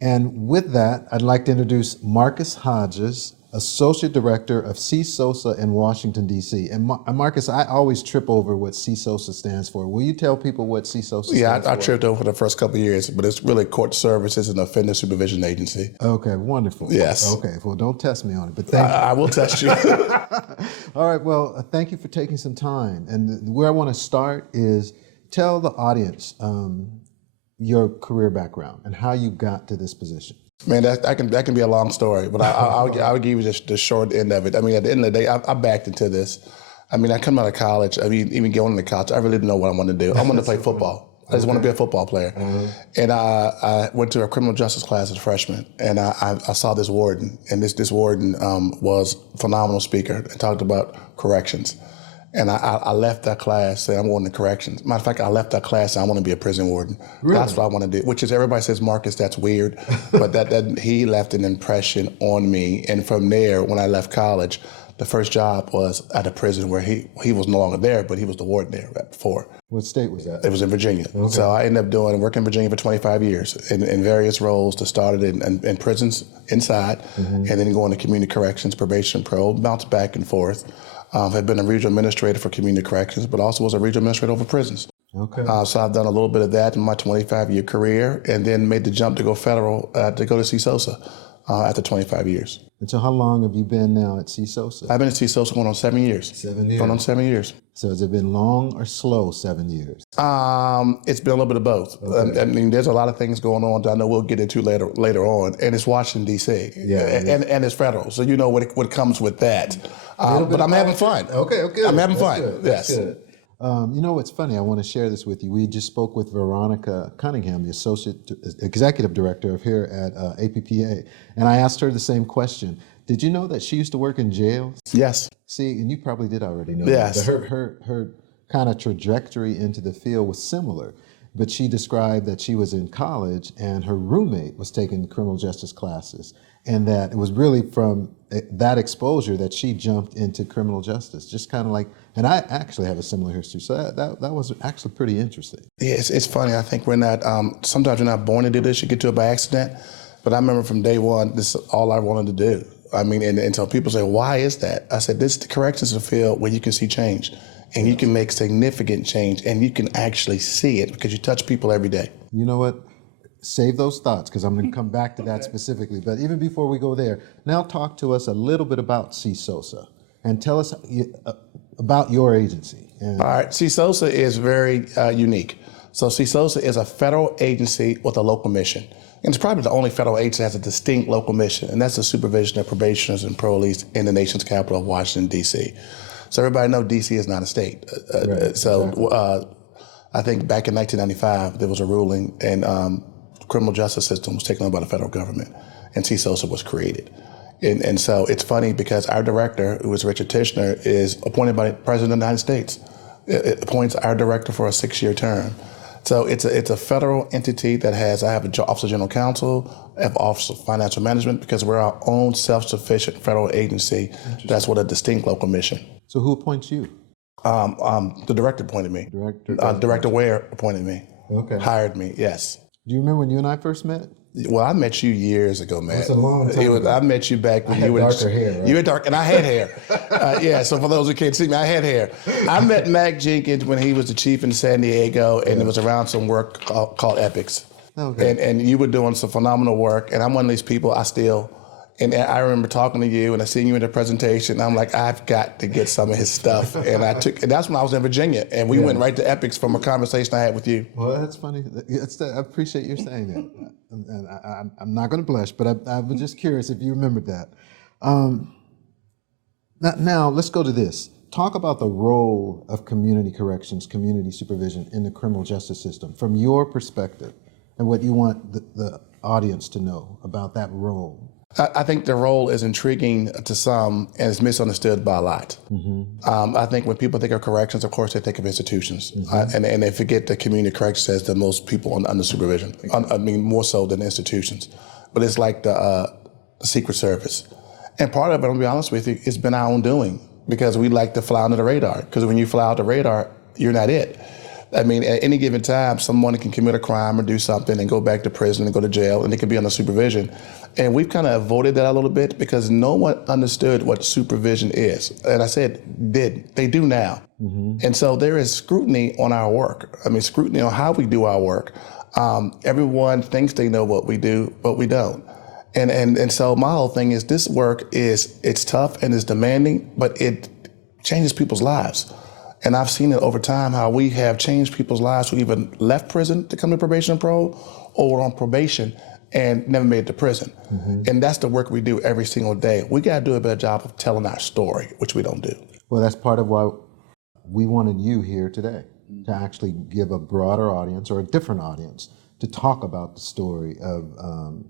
And with that, I'd like to introduce Marcus Hodges, Associate Director of CSOSA in Washington, D.C. And Marcus, I always trip over what CSOSA stands for. Will you tell people what CSOSA stands Yeah, I for? tripped over the first couple of years, but it's really Court Services and Offender Supervision Agency. Okay, wonderful. Yes. Okay, well, don't test me on it, but thank you. I will test you. All right, well, thank you for taking some time. And where I want to start is tell the audience your career background and how you got to this position. Man, that can be a long story, but I'll give you just the short end of it. I mean, at the end of the day, I backed into this. I mean, I come out of college. I mean, even going into college, I really didn't know what I wanted to do. I wanted to play football. I just wanted to be a football player. And I went to a criminal justice class as a freshman, and I saw this warden, and this warden was a phenomenal speaker and talked about corrections. And I left that class saying I'm going to corrections. Matter of fact, I left that class saying I want to be a prison warden. Really? That's what I want to do. Which is, everybody says, Marcus, that's weird, but that he left an impression on me. And from there, when I left college, the first job was at a prison where he was no longer there, but he was the warden there before. What state was that? It was in Virginia. Okay. So I ended up working in Virginia for 25 years in various roles. That started in prisons inside, and then going to community corrections, probation, parole, bounced back and forth. Had been a regional administrator for community corrections, but also was a regional administrator over prisons. Okay. So I've done a little bit of that in my 25-year career, and then made the jump to go federal, to go to CSOSA after 25 years. And so how long have you been now at CSOSA? I've been at CSOSA going on 7 years. 7 years. Going on 7 years. So has it been long or slow 7 years? It's been a little bit of both. Okay. I mean, there's a lot of things going on that I know we'll get into later on, and it's Washington, D.C. Yeah, and it's federal, so you know what comes with that. But I'm having fun. Okay, okay. I'm having fun. Good. Yes. That's good. You know, what's funny, I want to share this with you. We just spoke with Veronica Cunningham, the Associate Executive Director of here at APPA, and I asked her the same question. Did you know that she used to work in jails? Yes. See, and you probably did already know yes. that. Her kind of trajectory into the field was similar, but she described that she was in college and her roommate was taking criminal justice classes, and that it was really from that exposure that she jumped into criminal justice, just kind of like, and I actually have a similar history, so that was actually pretty interesting. Yeah, it's funny. I think we're not, sometimes you're not born to do this, you get to it by accident, but I remember from day one, this is all I wanted to do. I mean, and so people say, why is that? I said, this corrections is a field where you can see change, and you can make significant change, and you can actually see it because you touch people every day. You know what? Save those thoughts, because I'm going to come back to that specifically. But even before we go there, now talk to us a little bit about CSOSA and tell us about your agency. All right, CSOSA is very unique. So CSOSA is a federal agency with a local mission. And it's probably the only federal agency that has a distinct local mission, and that's the supervision of probationers and parolees in the nation's capital of Washington, D.C. So everybody knows D.C. is not a state. Right, so exactly. I think back in 1995, there was a ruling, and criminal justice system was taken over by the federal government, and CSOSA was created. And so it's funny because our director, who is Richard Tishner, is appointed by the President of the United States. It appoints our director for a 6-year term. So it's a federal entity that I have an Office of General Counsel, I have Office of Financial Management, because we're our own self-sufficient federal agency. That's what a distinct local mission. So who appoints you? The director appointed me. Director Ware appointed me. Okay. Hired me, yes. Do you remember when you and I first met? Well, I met you years ago, man. That's a long time ago. I met you back when you were darker hair, right? You were dark, and I had hair. Yeah, so for those who can't see me, I had hair. I met Mac Jenkins when he was the chief in San Diego, and it was around some work called Epics. Okay. And you were doing some phenomenal work, and I'm one of these people and I remember talking to you, and I seen you in the presentation, and I'm like, I've got to get some of his stuff. And that's when I was in Virginia, and we went right to Epics from a conversation I had with you. Well, that's funny. I appreciate you saying that. And I'm not going to blush, but I was just curious if you remembered that. Now, let's go to this. Talk about the role of community corrections, community supervision in the criminal justice system from your perspective, and what you want the audience to know about that role. I think the role is intriguing to some, and it's misunderstood by a lot. I think when people think of corrections, of course, they think of institutions, and they forget that community corrections has the most people under supervision. I mean, more so than institutions. But it's like the Secret Service. And part of it, I'll be honest with you, it's been our own doing, because we like to fly under the radar. Because when you fly out the radar, you're not it. I mean, at any given time, someone can commit a crime or do something and go back to prison and go to jail, and they could be under supervision. And we've kind of avoided that a little bit because no one understood what supervision is. And I said, they do now. And so there is scrutiny on our work. I mean, scrutiny on how we do our work. Everyone thinks they know what we do, but we don't. And so my whole thing is this work it's tough and it's demanding, but it changes people's lives. And I've seen it over time how we have changed people's lives who even left prison to come to probation and parole or were on probation and never made it to prison. And that's the work we do every single day. We got to do a better job of telling our story, which we don't do. Well, that's part of why we wanted you here today, to actually give a broader audience or a different audience to talk about the story of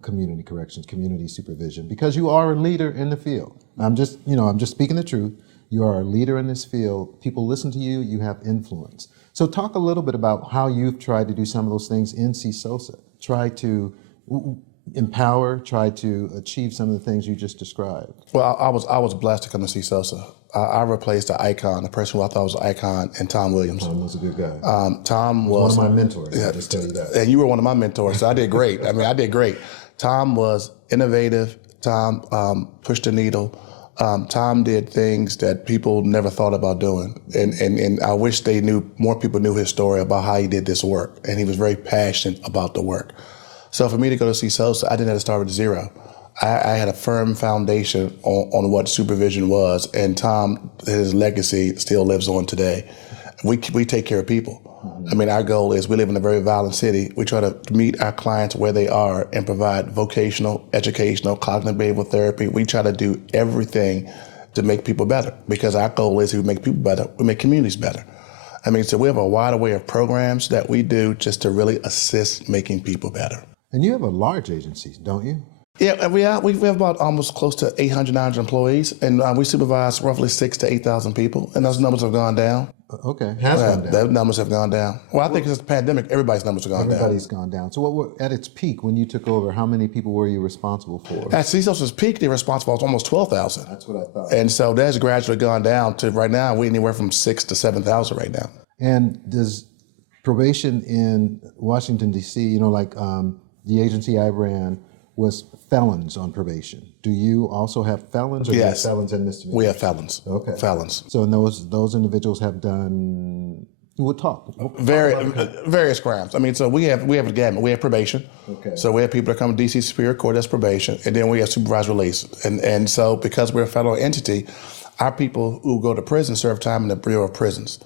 community corrections, community supervision, because you are a leader in the field. I'm just speaking the truth. You are a leader in this field. People listen to you. You have influence. So talk a little bit about how you've tried to do some of those things in CSOSA. Try to empower, try to achieve some of the things you just described. Well, I was blessed to come to CSOSA. I replaced the icon, the person who I thought was an icon, and Tom Williams. Tom was a good guy. Tom was one of my mentors. I'll just tell you that. And you were one of my mentors, so I did great. I mean, I did great. Tom was innovative. Tom pushed the needle. Tom did things that people never thought about doing. And I wish more people knew his story about how he did this work. And he was very passionate about the work. So for me to go to CSOSA, I didn't have to start with zero. I had a firm foundation on what supervision was, and Tom, his legacy still lives on today. We take care of people. I mean, our goal is we live in a very violent city. We try to meet our clients where they are and provide vocational, educational, cognitive behavioral therapy. We try to do everything to make people better because our goal is if we make people better, we make communities better. I mean, so we have a wide array of programs that we do just to really assist making people better. And you have a large agency, don't you? Yeah, we have about almost close to 800, 900 employees, and we supervise roughly 6,000 to 8,000 people, and those numbers have gone down. Okay, has gone down. Those numbers have gone down. Well, I think since the pandemic, everybody's numbers have gone down. Everybody's gone down. So what were, at its peak, when you took over, how many people were you responsible for? At CSOSA's peak, they were responsible for almost 12,000. That's what I thought. And so that's gradually gone down to right now, we're anywhere from 6,000 to 7,000 right now. And does probation in Washington, D.C., like the agency I ran was felons on probation. Do you also have felons, or Yes. do you have felons and misdemeanors? We have felons. Okay. Felons. So and those individuals have done. We'll talk. Various crimes. I mean, so we have a gamut. We have probation. Okay. So we have people that come to DC Superior Court, that's probation, and then we have supervised release. And so because we're a federal entity, our people who go to prison serve time in the Bureau of Prisons.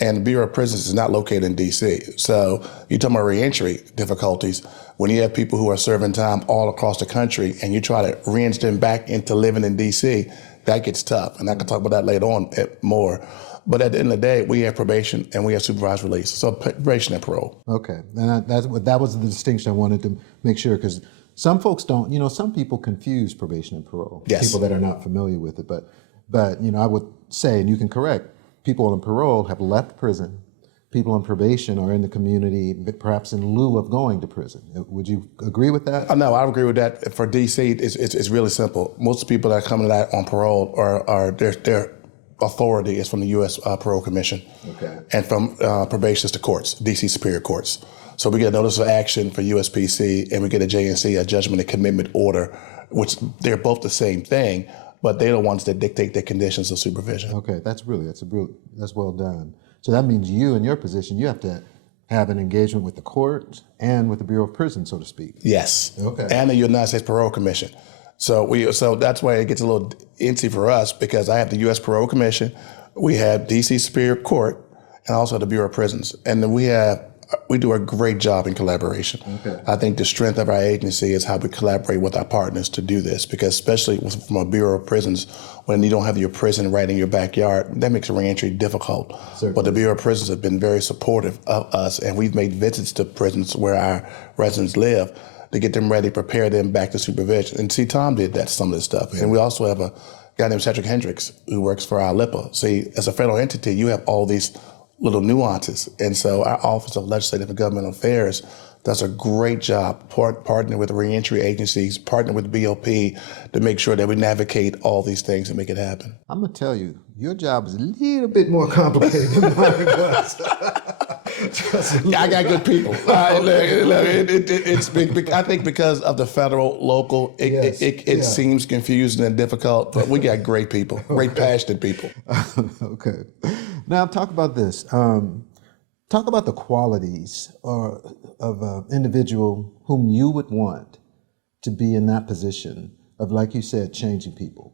And the Bureau of Prisons is not located in DC. So you're talking about reentry difficulties. When you have people who are serving time all across the country and you try to re-enter them back into living in DC, that gets tough. And I can talk about that later on more. But at the end of the day, we have probation and we have supervised release. So probation and parole. Okay, and that was the distinction I wanted to make sure, because some folks don't. Some people confuse probation and parole. Yes. People that are not familiar with it, but I would say, and you can correct, people on parole have left prison. People on probation are in the community, perhaps in lieu of going to prison. Would you agree with that? No, I agree with that. For DC, it's really simple. Most people that come to that on parole are their authority is from the U.S. Parole Commission, okay, and from probation is the courts, DC Superior Courts. So we get a notice of action for USPC, and we get a JNC, a judgment and commitment order, which they're both the same thing, but they're the ones that dictate the conditions of supervision. Okay, that's well done. So that means you, in your position, you have to have an engagement with the court and with the Bureau of Prisons, so to speak. Yes. Okay. And the United States Parole Commission. So that's why it gets a little incy for us, because I have the U.S. Parole Commission, we have DC Superior Court, and also the Bureau of Prisons, and then we do a great job in collaboration. Okay. I think the strength of our agency is how we collaborate with our partners to do this, because especially from a Bureau of Prisons, when you don't have your prison right in your backyard, that makes reentry difficult. Certainly. But the Bureau of Prisons have been very supportive of us, and we've made visits to prisons where our residents live to get them ready, prepare them back to supervision. And see, Tom did that, some of this stuff. And we also have a guy named Cedric Hendricks who works for our LIPA. See, as a federal entity, you have all these little nuances. And so our Office of Legislative and Governmental Affairs does a great job partnering with reentry agencies, partnering with BOP to make sure that we navigate all these things and make it happen. I'm going to tell you, your job is a little bit more complicated than mine was. I got good people. I think because of the federal, local, it seems confusing and difficult, but we got great people, great passionate people. Okay. Now talk about this. Talk about the qualities of an individual whom you would want to be in that position of, like you said, changing people.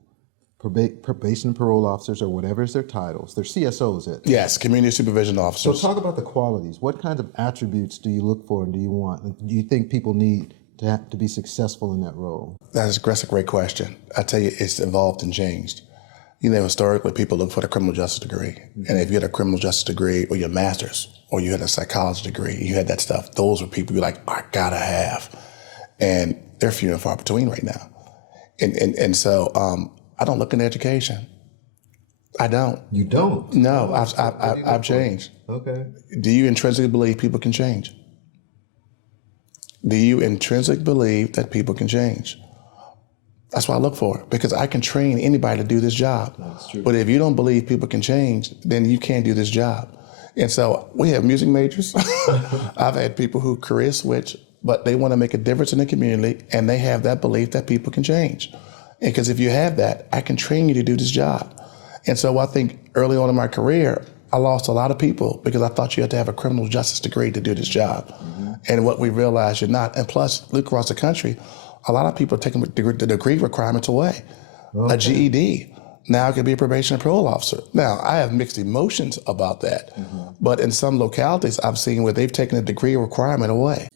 Probation and parole officers, or whatever is their titles, they're CSOs. Yes, community supervision So officers. talk about the qualities. What kinds of attributes do you look for and do you want? Do you think people need to be successful in that role? That's a great question. I tell you, it's evolved and changed. Historically, people look for the criminal justice degree. Mm-hmm. And if you had a criminal justice degree or your master's, or you had a psychology degree, you had that stuff, those were people you like, I gotta have. And they're few and far between right now. And so I don't look into education. I don't. You don't? No, I've changed. Okay. Do you intrinsically believe people can change? Do you intrinsically believe that people can change? That's what I look for, because I can train anybody to do this job. That's true. But if you don't believe people can change, then you can't do this job. And so we have music majors. I've had people who career switch, but they want to make a difference in the community, and they have that belief that people can change. Because if you have that, I can train you to do this job. And so I think early on in my career, I lost a lot of people because I thought you had to have a criminal justice degree to do this job. Mm-hmm. And what we realized, you're not. And plus, look across the country, a lot of people are taking the degree requirements away. Okay. A GED. Now I could be a probation and parole officer. Now, I have mixed emotions about that. Mm-hmm. But in some localities, I've seen where they've taken the degree requirement away.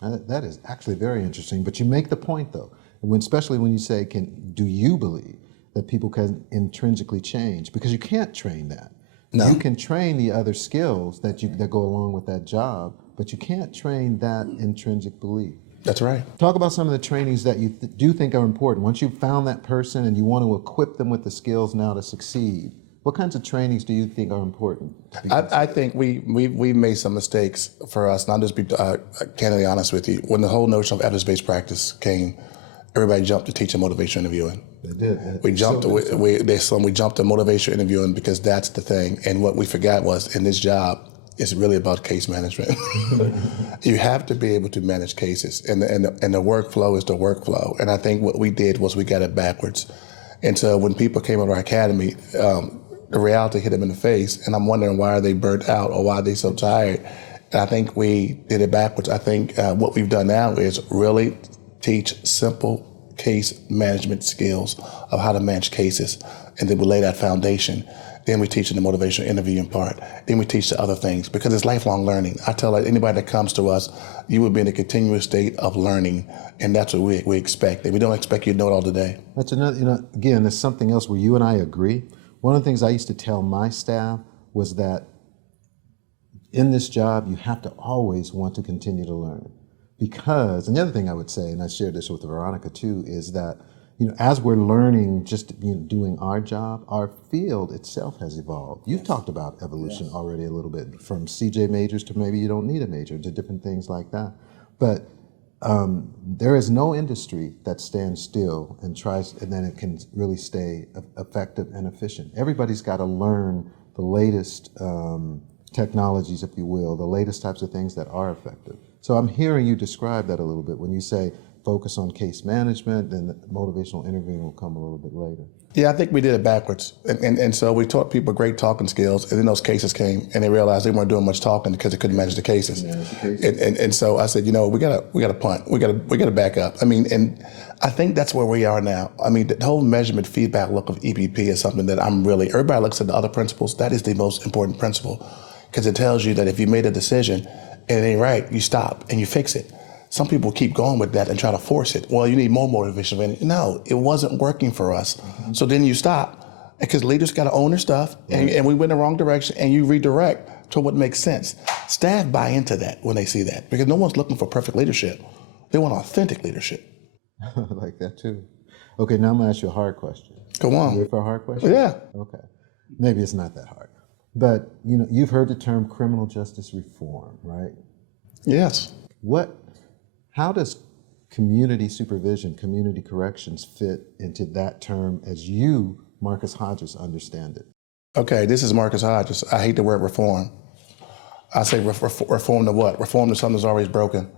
That is actually very interesting. But you make the point, though, especially when you say, do you believe that people can intrinsically change? Because you can't train that. No. You can train the other skills that go along with that job, but you can't train that intrinsic belief. That's right. Talk about some of the trainings that you do think are important. Once you've found that person and you want to equip them with the skills now to succeed, what kinds of trainings do you think are important? I think we made some mistakes for us, and I'll just be candidly honest with you. When the whole notion of evidence-based practice came, everybody jumped to teaching motivation interviewing. They did. We jumped to motivation interviewing because that's the thing. And what we forgot was, in this job, it's really about case management. You have to be able to manage cases, and the workflow is the workflow. And I think what we did was we got it backwards. And so when people came out of our academy, the reality hit them in the face, and I'm wondering why are they burnt out or why are they so tired. And I think we did it backwards. I think what we've done now is really teach simple case management skills of how to manage cases, and then we lay that foundation. Then we teach in the motivational interviewing part. Then we teach the other things, because it's lifelong learning. I tell anybody that comes to us, you will be in a continuous state of learning, and that's what we expect. And we don't expect you to know it all today. That's another, again, there's something else where you and I agree. One of the things I used to tell my staff was that in this job, you have to always want to continue to learn. Because, and the other thing I would say, and I shared this with Veronica too, is that as we're learning, just doing our job, our field itself has evolved. You've talked about evolution already a little bit, from CJ majors to maybe you don't need a major, to different things like that. But there is no industry that stands still and then it can really stay effective and efficient. Everybody's got to learn the latest technologies, if you will, the latest types of things that are effective. So I'm hearing you describe that a little bit when you say focus on case management, then the motivational interviewing will come a little bit later. Yeah, I think we did it backwards. And so we taught people great talking skills, and then those cases came, and they realized they weren't doing much talking because they couldn't manage the cases. And so I said, we gotta punt. We gotta back up. I mean, and I think that's where we are now. I mean, the whole measurement feedback look of EPP is something that everybody looks at the other principles. That is the most important principle, because it tells you that if you made a decision and it ain't right, you stop and you fix it. Some people keep going with that and try to force it. Well, you need more motivation. No, it wasn't working for us. Mm-hmm. So then you stop, because leaders got to own their stuff, and we went in the wrong direction, and you redirect to what makes sense. Staff buy into that when they see that, because no one's looking for perfect leadership. They want authentic leadership. I like that too. Okay, now I'm going to ask you a hard question. Go on. You ready for a hard question? Yeah. Okay. Maybe it's not that hard. But, you've heard the term criminal justice reform, right? Yes. How does community supervision, community corrections fit into that term as you, Marcus Hodges, understand it? Okay, this is Marcus Hodges. I hate the word reform. I say reform to what? Reform to something that's always broken.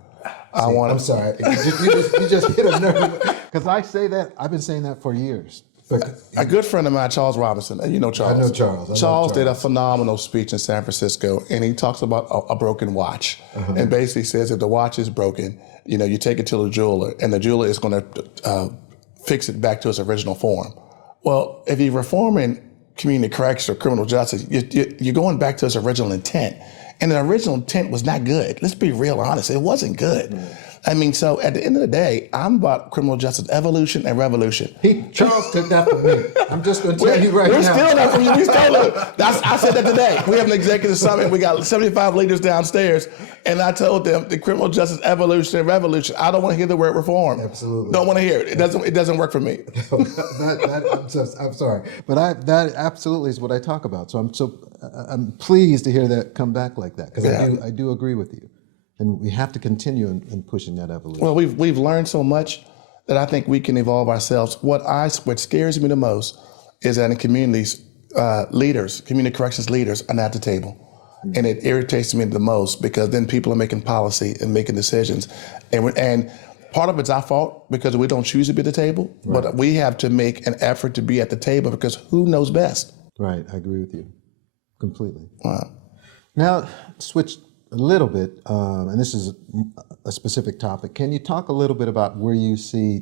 I'm sorry. You just hit a nerve. Because I say that, I've been saying that for years. But A good friend of mine, Charles Robinson, and you know Charles. I know Charles. Charles did a phenomenal speech in San Francisco, and he talks about a broken watch, and basically says if the watch is broken, you take it to the jeweler, and the jeweler is going to fix it back to its original form. Well, if you're reforming community correction or criminal justice, you're going back to its original intent, and the original intent was not good. Let's be real honest; it wasn't good. I mean, so at the end of the day, I'm about criminal justice evolution and revolution. Charles took that from me. I'm just going to tell you right now. We're stealing that from you. We stole it. I said that today. We have an executive summit. We got 75 leaders downstairs, and I told them the criminal justice evolution and revolution. I don't want to hear the word reform. Absolutely. Don't want to hear it. It doesn't work for me. I'm sorry, but that absolutely is what I talk about. So I'm pleased to hear that come back like that, because I do agree with you. And we have to continue in pushing that evolution. Well, we've learned so much that I think we can evolve ourselves. What scares me the most is that in communities, community corrections leaders are not at the table. And it irritates me the most, because then people are making policy and making decisions. And part of it's our fault because we don't choose to be at the table, but we have to make an effort to be at the table, because who knows best? Right, I agree with you completely. Wow. Now, switch a little bit, and this is a specific topic. Can you talk a little bit about where you see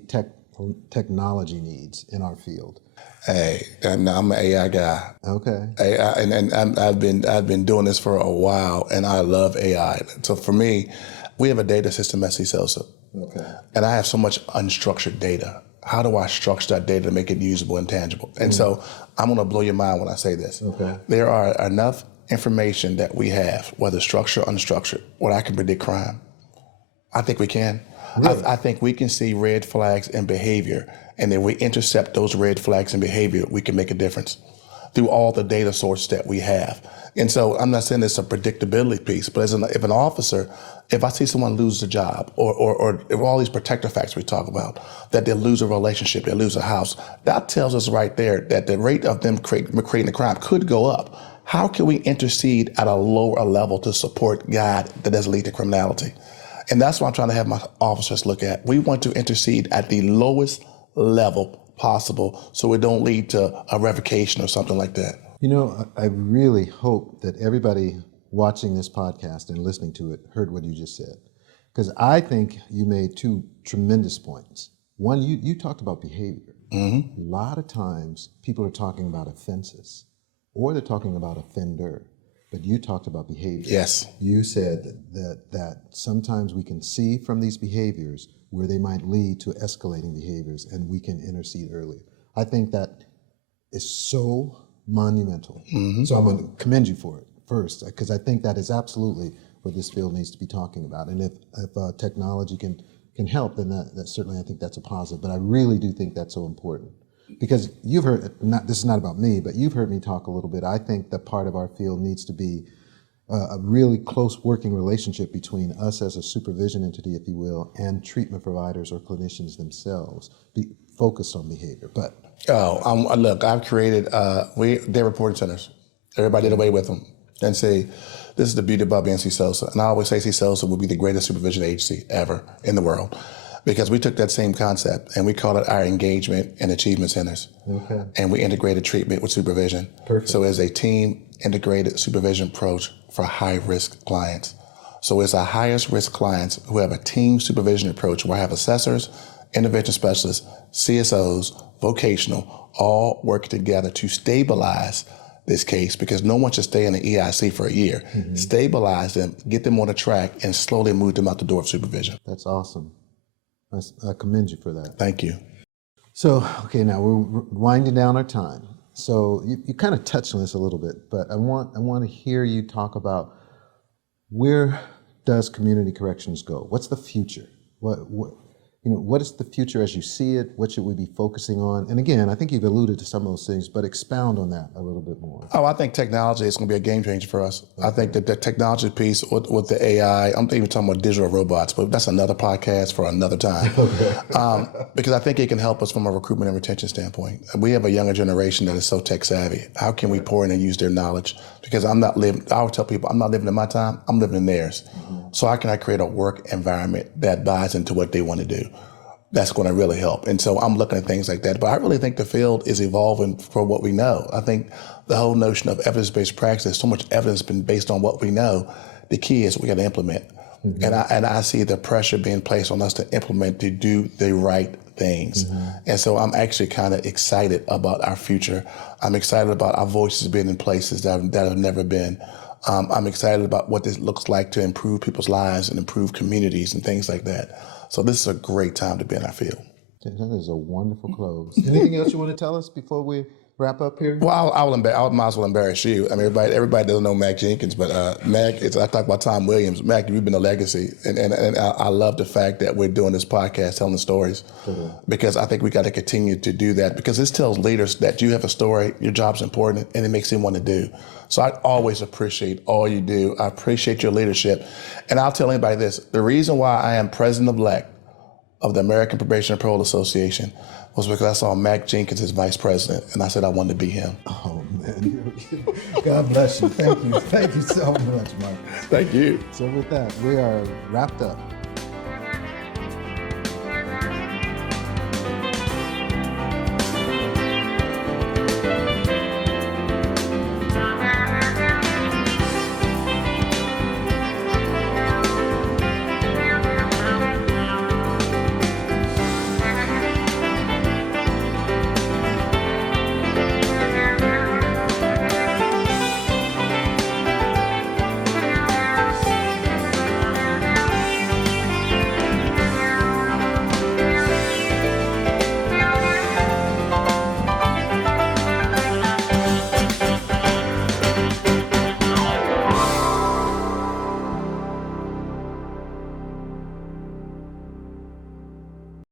technology needs in our field? Hey, and I'm an AI guy. Okay. AI, and I've been doing this for a while, and I love AI. So for me, we have a data system at CSOSA. Okay. And I have so much unstructured data. How do I structure that data to make it usable and tangible? And so I'm going to blow your mind when I say this. Okay. There are enough information that we have, whether structured or unstructured, where I can predict crime. I think we can. Really? I think we can see red flags in behavior, and then we intercept those red flags in behavior, we can make a difference through all the data sources that we have. And so I'm not saying it's a predictability piece, but if an officer, if I see someone lose a job, or all these protective factors we talk about, that they lose a relationship, they lose a house, that tells us right there that the rate of them creating a crime could go up. How can we intercede at a lower level to support God that doesn't lead to criminality? And that's what I'm trying to have my officers look at. We want to intercede at the lowest level possible, so it don't lead to a revocation or something like that. You know, I really hope that everybody watching this podcast and listening to it heard what you just said, because I think you made two tremendous points. One, you talked about behavior. A lot of times people are talking about offenses, or they're talking about offender, but you talked about behavior. Yes. You said that sometimes we can see from these behaviors where they might lead to escalating behaviors, and we can intercede early. I think that is so monumental. So I'm going to commend you for it first, because I think that is absolutely what this field needs to be talking about. And if technology can help, then that certainly, I think that's a positive. But I really do think that's so important. Because you've heard, this is not about me, but you've heard me talk a little bit. I think that part of our field needs to be a really close working relationship between us as a supervision entity, if you will, and treatment providers or clinicians themselves, be focused on behavior. But look, I've created they're reporting centers. Everybody did away with them, and say, this is the beauty about being CSOSA. And I always say CSOSA will be the greatest supervision agency ever in the world, because we took that same concept and we call it our engagement and achievement centers. Okay. And we integrated treatment with supervision. Perfect. So it's a team integrated supervision approach for high risk clients. So it's our highest risk clients who have a team supervision approach, where I have assessors, intervention specialists, CSOs, vocational, all working together to stabilize this case, because no one should stay in the EIC for a year. Stabilize them, get them on the track, and slowly move them out the door of supervision. that's awesome. I commend you for that. Thank you. So, okay, now we're winding down our time. So you kind of touched on this a little bit, but I want to hear you talk about, where does community corrections go? What's the future? What what is the future as you see it? What should we be focusing on? And again, I think you've alluded to some of those things, but expound on that a little bit more. Oh, I think technology is going to be a game changer for us. I think that the technology piece with the AI, I'm even talking about digital robots, but that's another podcast for another time. Because I think it can help us from a recruitment and retention standpoint. We have a younger generation that is so tech savvy. How can we pour in and use their knowledge? Because I always tell people, I'm not living in my time, I'm living in theirs. So how can I create a work environment that buys into what they want to do? That's going to really help. And so I'm looking at things like that. But I really think the field is evolving for what we know. I think the whole notion of evidence-based practice, so much evidence been based on what we know. The key is we got to implement. And I see the pressure being placed on us to implement, to do the right things. And so I'm actually kind of excited about our future. I'm excited about our voices being in places that have never been. I'm excited about what this looks like to improve people's lives and improve communities and things like that. So this is a great time to be in our field. That is a wonderful close. Anything else you want to tell us before we wrap up here? Well, I might as well embarrass you. I mean, everybody doesn't know Mac Jenkins, but Mac, I talk about Tom Williams. Mac, you've been a legacy. And I love the fact that we're doing this podcast, telling the stories, because I think we got to continue to do that, because this tells leaders that you have a story, your job's important, and it makes them want to do. So I always appreciate all you do. I appreciate your leadership. And I'll tell anybody this, the reason why I am president-elect of the American Probation and Parole Association was because I saw Mac Jenkins as vice president, and I said I wanted to be him. Oh, man. God bless you. Thank you. Thank you so much, Mike. Thank you. So with that, we are wrapped up.